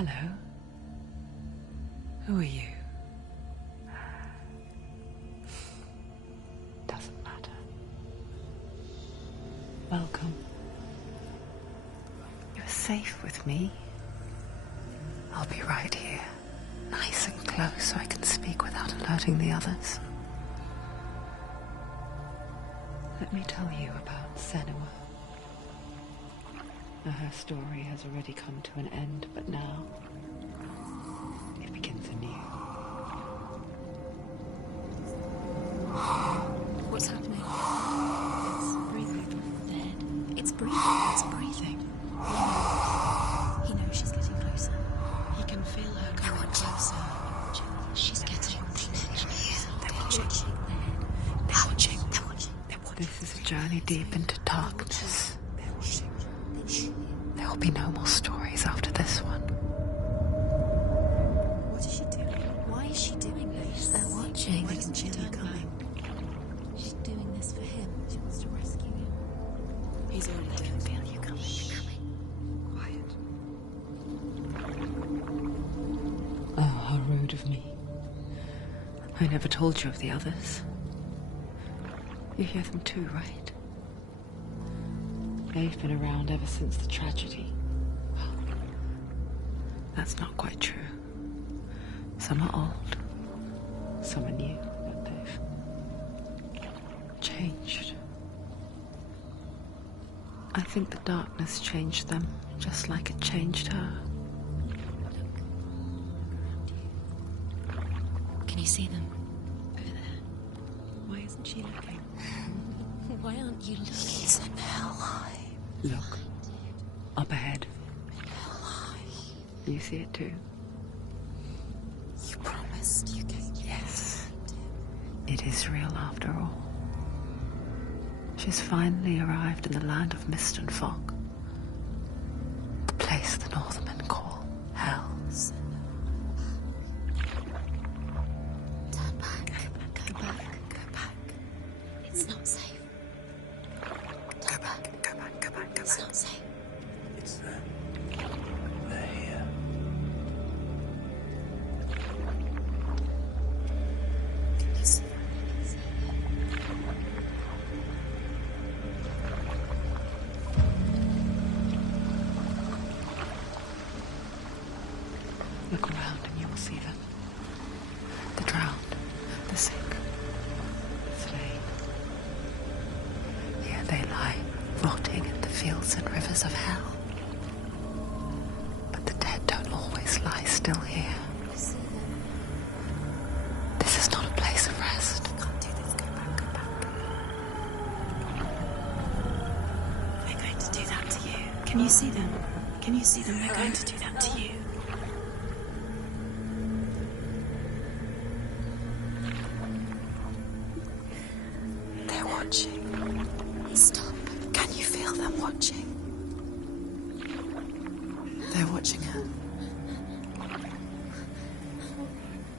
Hello. Who are you? Doesn't matter. Welcome. You're safe with me. I'll be right here, nice and close so I can speak without alerting the others. Let me tell you about Senua. Now, her story has already come to an end, but now it begins anew. What's happening? It's breathing. Dead. It's breathing. It's breathing. He knows she's getting closer. He can feel her coming closer. She's getting closer. They're watching. They're watching. They're watching. This is a journey deep into darkness. There will be no more stories after this one. What is she doing? Why is she doing this? They're watching. Why doesn't she turn back? She's doing this for him. She wants to rescue him. He's already doing it. Feel you coming. Quiet. Oh, how rude of me. I never told you of the others. You hear them too, right? They've been around ever since the tragedy. Well, that's not quite true. Some are old, some are new, but they've changed. I think the darkness changed them, just like it changed her. Can you see them? Over there. Why isn't she looking? Why aren't you looking? He's in hell high. Look, up ahead. Hell high. You see it too? You promised you gave me. Yes. It is real after all. She's finally arrived in the land of mist and fog. The place the Northmen call hell. Turn back. Go back. Go back. It's not safe. Go back. Go back. Go back. Go It's back. not safe. It's them. They're here. Yes. Look around and you will see them. The drowned, the sick, the slain. Here they lie, rotting in the fields and rivers of hell. But the dead don't always lie still here. This is not a place of rest. I can't do this. Go back. Go back. They're going to do that to you. Can you see them? Can you see them? They're going to do that to you. They're watching. Stop. Can you feel them watching? They're watching her.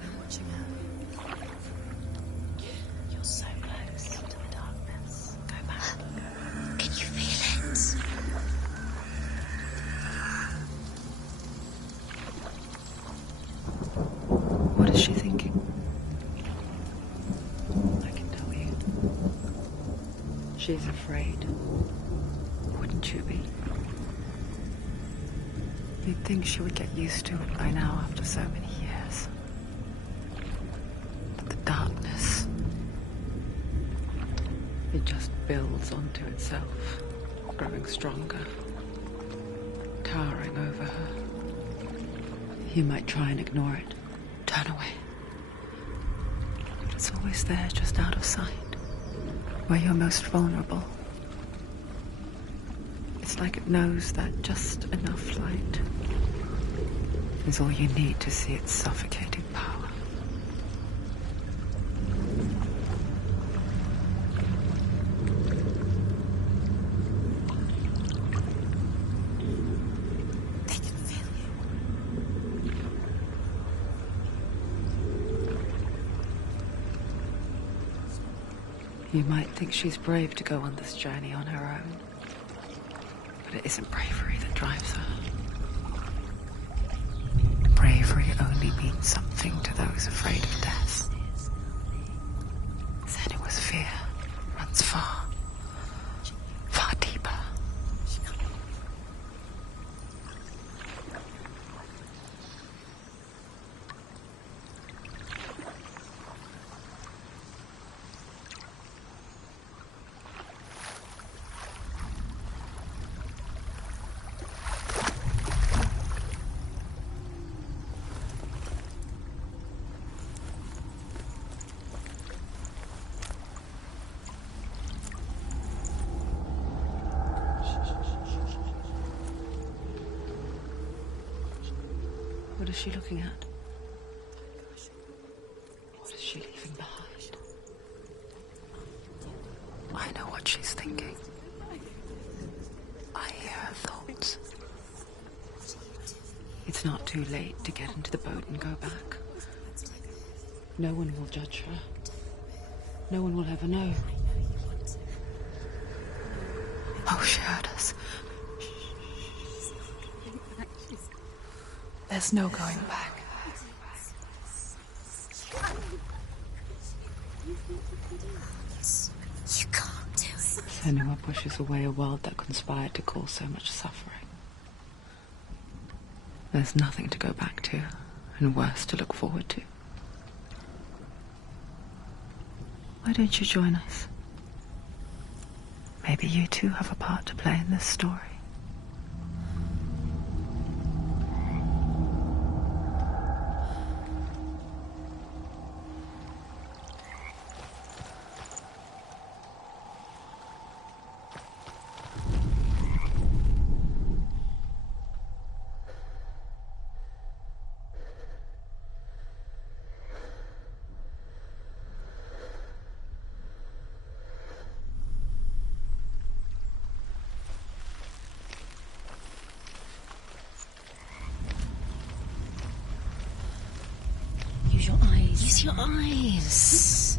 They're watching her. You're so close to the darkness. Go back. Can you feel it? What is she thinking? I can tell you. She's afraid. Wouldn't you be? You'd think she would get used to it by now after so many years. But the darkness, it just builds onto itself, growing stronger, towering over her. You might try and ignore it, turn away. But it's always there, just out of sight, where you're most vulnerable. It's like it knows that just enough light is all you need to see its suffocating power. They can feel you. You might think she's brave to go on this journey on her own, but it isn't bravery that drives her. memory only means something to those afraid of death. Senua's fear runs far, far deeper. What is she looking at? What is she leaving behind? I know what she's thinking. I hear her thoughts. It's not too late to get into the boat and go back. No one will judge her. No one will ever know. Oh, she heard us. There's no going back. You can't do it. Senua pushes away a world that conspired to cause so much suffering. There's nothing to go back to, and worse to look forward to. Why don't you join us? Maybe you too have a part to play in this story. Use your eyes. Use your eyes.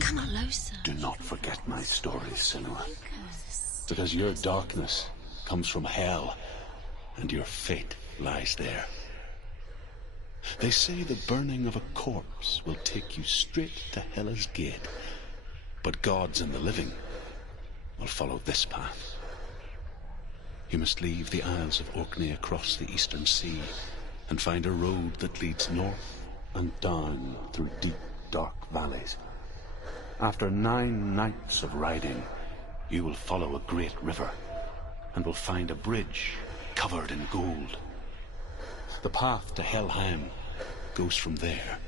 Come closer. Do not forget my stories, Senua. Because your darkness comes from hell, and your fate lies there. They say the burning of a corpse will take you straight to Hela's gate, but gods and the living will follow this path. You must leave the Isles of Orkney across the eastern sea, and find a road that leads north and down through deep, dark valleys. After 9 nights of riding, you will follow a great river, and will find a bridge covered in gold. The path to Helheim goes from there,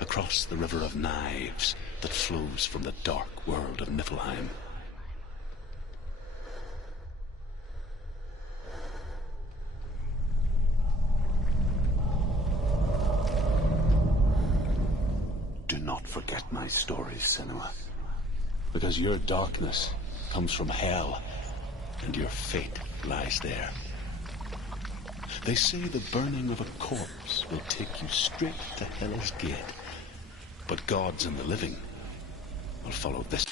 across the river of knives that flows from the dark world of Niflheim. Do not forget my stories, Senua. Because your darkness comes from hell, and your fate lies there. They say the burning of a corpse will take you straight to Hela's gate, but gods and the living will follow this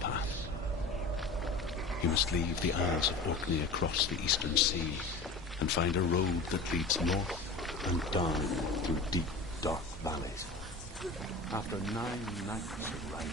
path. You must leave the Isles of Orkney across the eastern sea, and find a road that leads north and down through deep, dark valleys. After 9 nights of riding,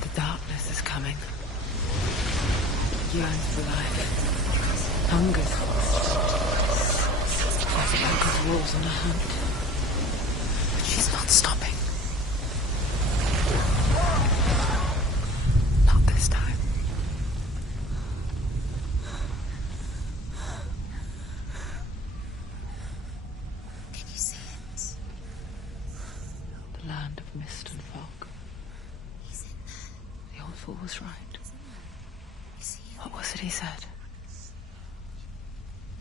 The darkness is coming. Yearns for life. Hungers. Like a pack of wolves on a hunt. But she's not stopping. Not this time. Can you see it? The land of mist and fog. He's in there. The old fool was right. What was it he said?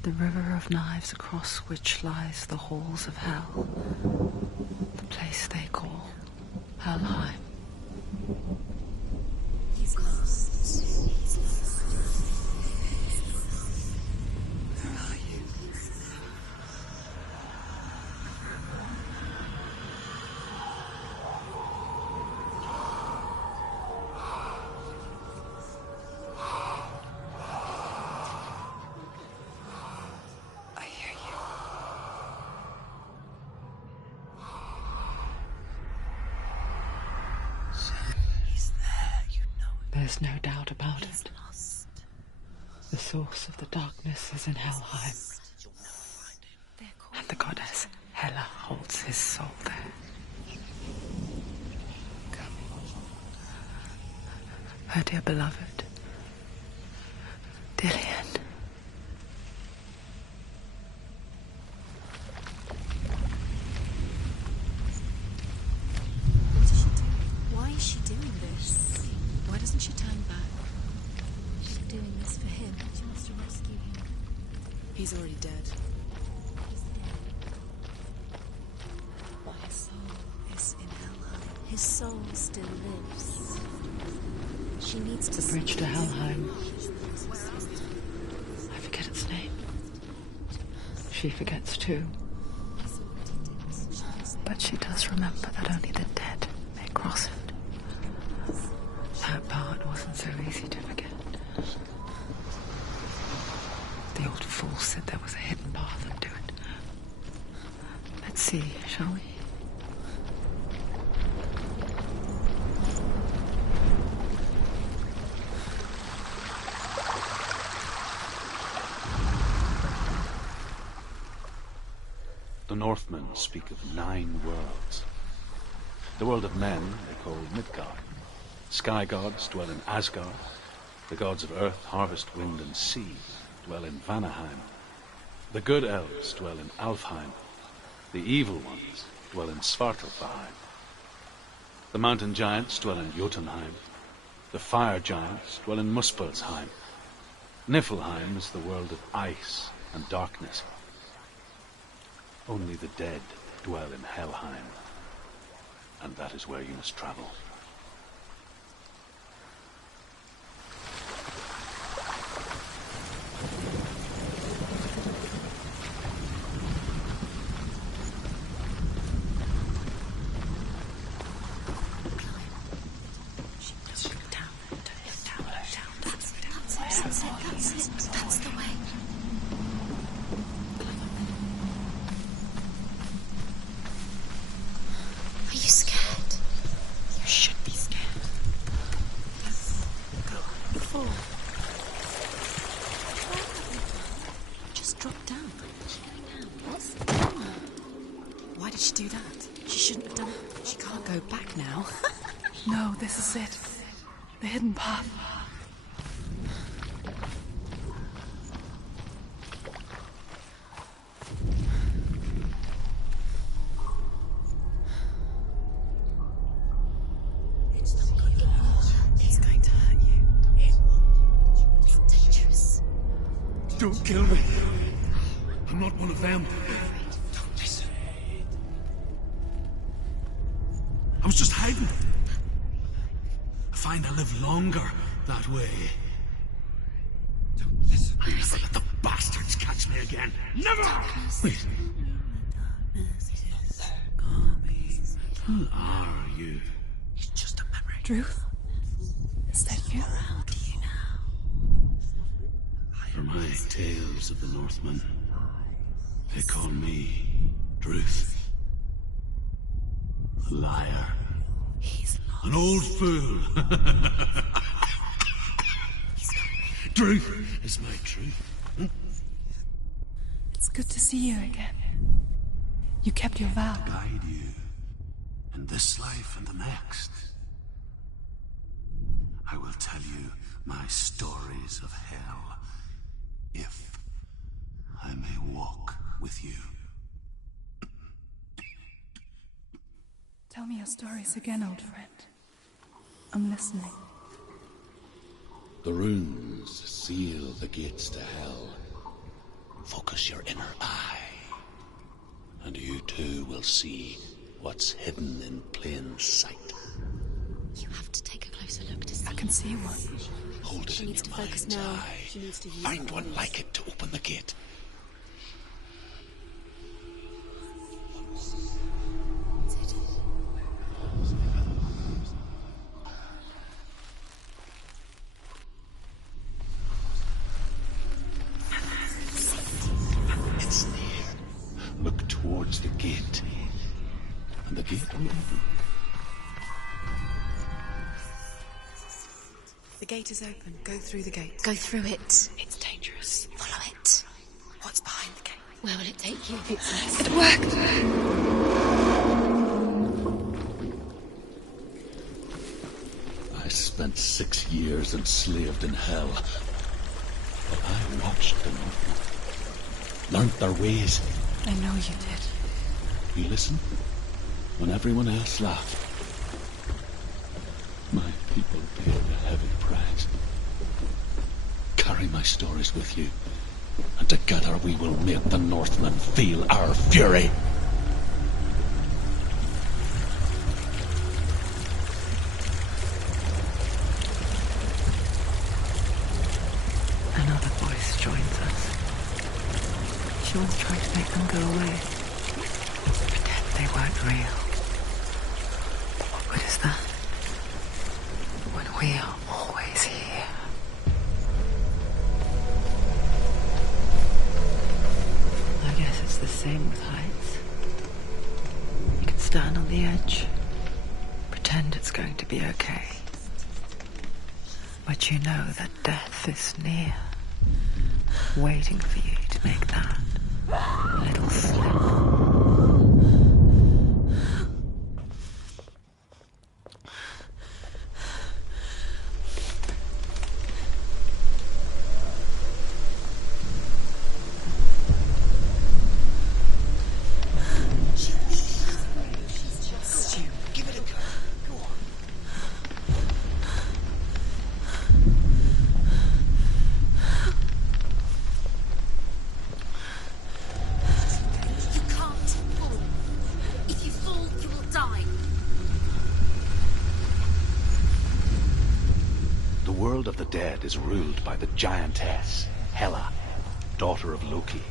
The river of knives across which lies the halls of hell. The place they call Helheim. He's lost. He's lost. Where are you? I hear you. He's there, you know it. There's no doubt about it. Lost. The source of the darkness is in Helheim, They're called and the goddess Hela holds his soul there. Her dear beloved, Dillian. What is she doing? Why is she doing this? Why doesn't she turn back? She's doing this for him. She wants to rescue him. He's already dead. He's there. But his soul is in Helheim. His soul still lives. She needs to The bridge to Helheim. I forget its name. She forgets too. But she does remember that only the dead may cross it. That part wasn't so easy to forget. The old fool said there was a hidden path up to it. Let's see, shall we? The Northmen speak of 9 worlds. The world of men they call Midgard. Sky gods dwell in Asgard. The gods of earth, harvest, wind, and sea dwell in Vanaheim. The good elves dwell in Alfheim. The evil ones dwell in Svartalfheim. The mountain giants dwell in Jotunheim. The fire giants dwell in Muspelheim. Niflheim is the world of ice and darkness. Only the dead dwell in Helheim, and that is where you must travel. That's the way. Are you scared? You should be scared. Go on, fall. Just drop down. Why did she do that? She shouldn't have done it. She can't go back now. No, this is it. The hidden path. It's going to hurt you. It's dangerous. Don't kill me. I'm not one of them. Don't listen. I was just hiding. I find I live longer that way. Don't listen. I'll never let the bastards catch me again. Never! Wait. Who are you? It's just a memory. Druth? Is that you? How do you now? For my tales of the Northmen, they call me Druth. A liar. He's lost. An old fool. Truth is my truth. It's good to see you again. You kept your vow. Guide you in this life and the next. I will tell you my stories of hell, if I may walk with you. Tell me your stories again, old friend. I'm listening. The runes seal the gates to hell. Focus your inner eye, and you too will see what's hidden in plain sight. You have to take a closer look to see. I can see one. Hold it She in needs your to focus mind's now. eye. She needs to use Find her one eyes. like it to open the gate. It's there. Look towards the gate, and the gate will open. The gate is open. Go through the gate. Go through it. It's dangerous. Follow it. What's behind the gate? Where will it take you? It worked. I spent 6 years enslaved in hell. But I watched the Northmen, learnt their ways. I know you did. You listened when everyone else laughed. My people paid a heavy price. Carry my stories with you, and together we will make the Northmen feel our fury. Another voice joins us. She was trying to make them go away. Pretend they weren't real. But what good is that? When we are always here. I guess it's the same with heights. You can stand on the edge, pretend it's going to be okay. But you know that death is near, waiting for you to make that little slip. You can't fall. If you fall, you will die. The world of the dead is ruled by the giantess, Hela, daughter of Loki.